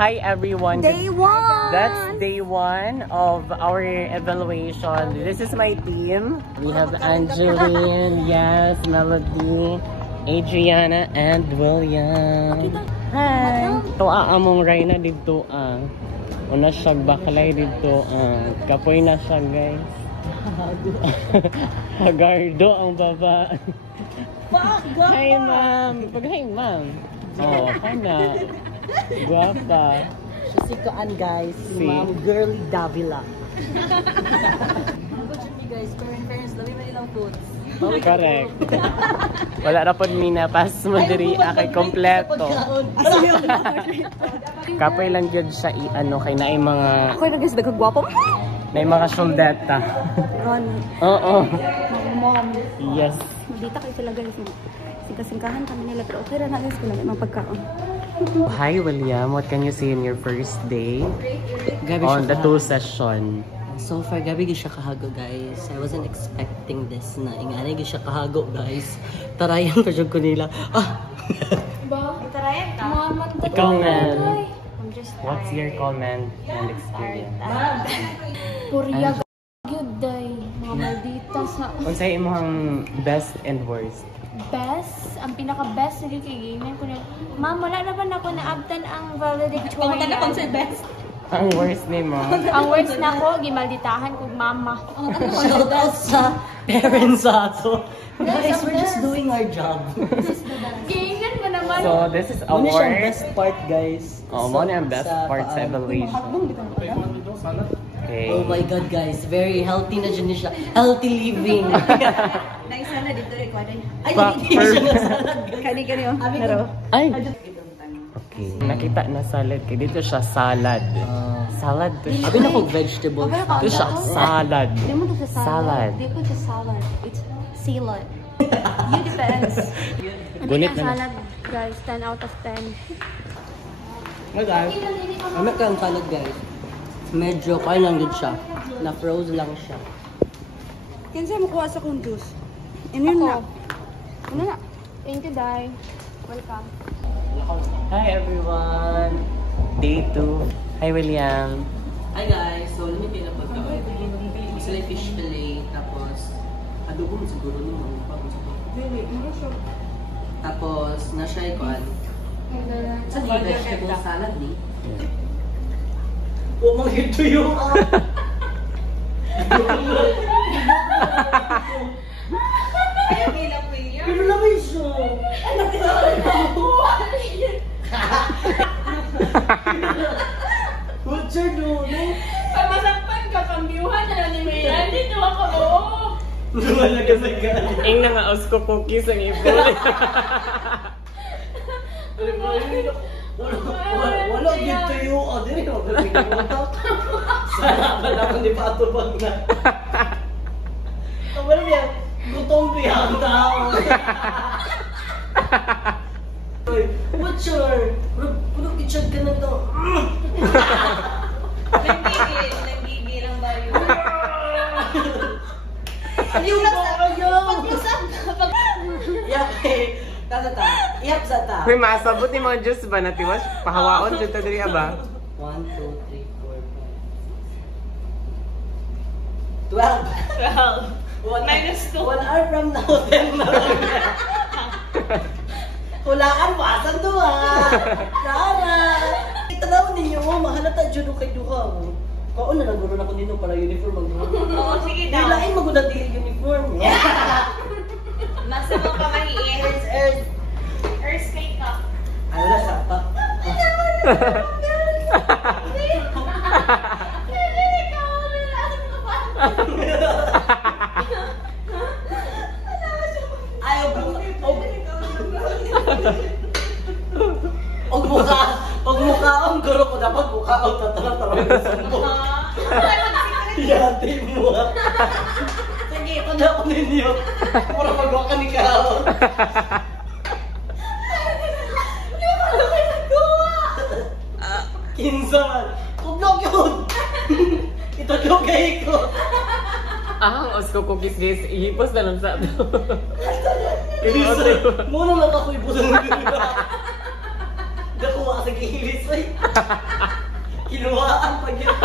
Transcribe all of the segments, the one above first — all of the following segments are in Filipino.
Hi everyone. Day 1! That's day 1 of our evaluation. This is my team. We have Angeline, yes, Melody, Adriana, and William. Hi! Tuwa among Rayna dito una siya baklay dito kapoy na siya guys. Hagardo ang baba. Hi ma'am! Hi ma'am! Oh, kana. Guapa. Sisikaan guys, si Ma'am Girly Davila. Guys, parents, labi mo nilang foods. Correct. Wala na po mina pas madiri kay kompleto. Kapoy lang gyud siya i-ano kay naay mga Ako yung nag-guess nagkagwapo. naay mga soldata. Ron. Oo. Mom. Yes. Dita kayo sila guys. Singkasingkahan kami nila pero okay ra na guys kung may mga pagkaon. Hi William, what can you say in your first day on the 2 session? So far, gabi siya kahago guys. I wasn't expecting this na. Ingani siya kahago guys. Tarayan pa siya ko nila. Tarayan ka? Ikaw man, what's your comment and experience? Korea good day. Mga maldita sa Unsay imong best and worst? best. Ang pinaka-best na yung kailangan ko na. Ma'am, wala naman ako na-abtan ang valedictorian. Pagkana kung sa best. Ang worst name mo? Ang worst na ko, gimalditahan kong mama. Shout out sa parents ato. Guys, we're just doing our job. Kailangan mo naman. So this is Ano siya ang our best part guys? oh, mo na ang best part sa evaluation. Okay. Oh my god guys, very healthy na dyan siya. Healthy living. Naisala dito rin ko. Ay, Pa- hindi siya na salad guys. Kani-kani oh. Pero, Ay! Okay. Nakita na salad. Kaya dito siya salad. Salad to siya. abi na kong vegetable. Ito siya salad. Di mo ito sa Salad. Di ko ito salad. It's salad. You depends. Gunit Ang na. salad, guys. 10 out of 10. Hey guys. Ano ka ang salad guys? Medyo kaya lang din siya. Na-froze lang siya. Kinsa mo kuha sa kong juice? And yun na. Ano na? Thank you, Day. Welcome. Hi everyone. Day 2. Hi William. Hi guys, so limited na pagkain. Sila fish fillet, tapos adobo mo siguro nung tapos na siya ikuan. Sa vegetable salad ni. Oh, mag-hito yung pero naman siya. What's your doing? Pamasakpan ka, pambiuhan na lang ni Mayan. Dito ako, oo. Wala ka sa gana. Ing nangaos ko cookies ang ipon. Wala dito yung order. Sana ba naman di pa atubag na. Wala niya. Gutom piya ang tao. What's your... Puno kitchen ka na ito. Nagigil ang bayo. Yung pag-usap na. Yak eh. Tata. Yak sa ta. Uy, masabot ni mga juice ba na tiwas? Pahawaon dito diri ba? 1, 2, 3, 4, 5. 12. Minus 2. 1 hour from now, 10 na lang. Hulaan mo, asan to Tama. Italaw ninyo mo, mahalata dyan kay Duha. Kaon na naguro na ko dito para uniform mag-uro. Oo, sige daw. Nilain maguna dili uniform. Nasa mo pa mahiin. Earth cake ka. Ay, wala sa pa. Ayaw ba? Og mukhaon guro ko dapat mukhaon tatara-tara sa mo. Yati mo. Sige, ito ko ninyo. Para magawa ka ni Kao. Kinsan. Kublok yun. Ito yung gay ko. Ang osko cookies guys, ihipos na lang sa ato. Muna lang ako ipusan nila. Hindi ako kasi pag-English, oy. Kinuhaan pag yun.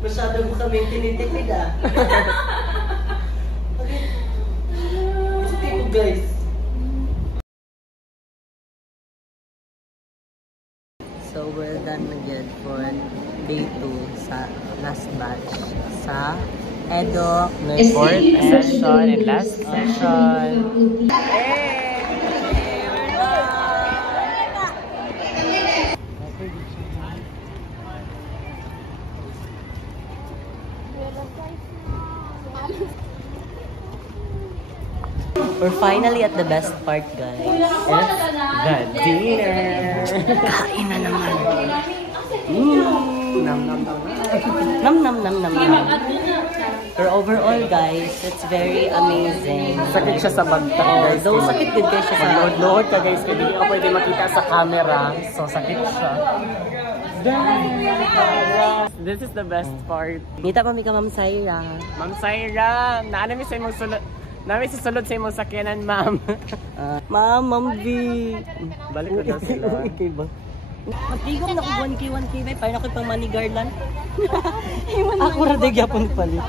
Masyado mo kami tinitipid ah. Okay. It's okay po guys. So we're done again for day 2 sa last batch sa Edo. Fourth session and last session. We're finally at the best part, guys. The dinner. Kain na naman. Nam nam nam. Nam nam nam nam nam. Pero overall, guys, it's very amazing. Sakit siya sa bagtang, guys. Though sakit good guys siya sa Load ka, guys. Kaya hindi ka pwede makita sa camera. So, sakit siya. This is the best part. Nita pa mi ka, Ma'am Saira. Ma'am Saira, naanami sa imong sulod. Nami sa sulod sa imong sakyanan, ma'am. Ma'am B. Balik ko daw sila. Okay ba? Matigom na ko 1K may parang ako pang money garland. Ako ra de gyapon palit.